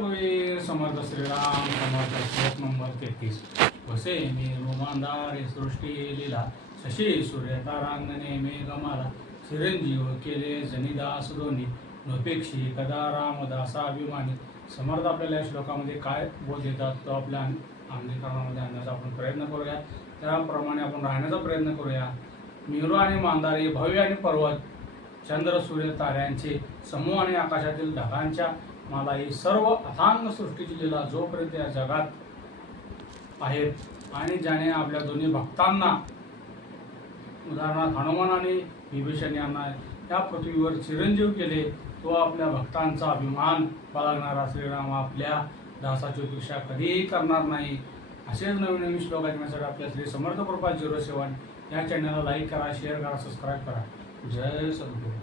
रघुवीर समर्थ श्रीराम समर्थ श्लोक नंबर 33। वसे मी रोमांदार सृष्टी लीला शशी सूर्य तारांगणे मेघमाला चिरंजीव केले जनिदास दोन्ही नपेक्षी कदा रामदासाभिमानी। समर्थ आपल्याला या श्लोकामध्ये काय बोध देतात तो आपल्या अंगीकरणामध्ये आणण्याचा आपण प्रयत्न करूया, त्याप्रमाणे आपण राहण्याचा प्रयत्न करूया। मेरू आणि मांदारी, भव्य आणि पर्वत, चंद्र सूर्य ताऱ्यांचे समूह आणि आकाशातील ढगांच्या माला ही सर्व अथांग सृष्टीची लीला जोपर्यंत या जगात आहेत आणि ज्याने आपल्या दोन्ही भक्तांना उदाहरणार्थ हनुमान आणि विभीषण यांना या पृथ्वीवर चिरंजीव केले, तो आपल्या भक्तांचा अभिमान बाळगणारा श्रीराम आपल्या दासाची उपेक्षा कधीही करणार नाही। असेच नवीन नवीन श्लोक ऐकण्यासाठी आपल्या श्री समर्थ कृपा 07 या चॅनलला लाईक करा, शेअर करा, सबस्क्राईब करा। जय सद्गुरू।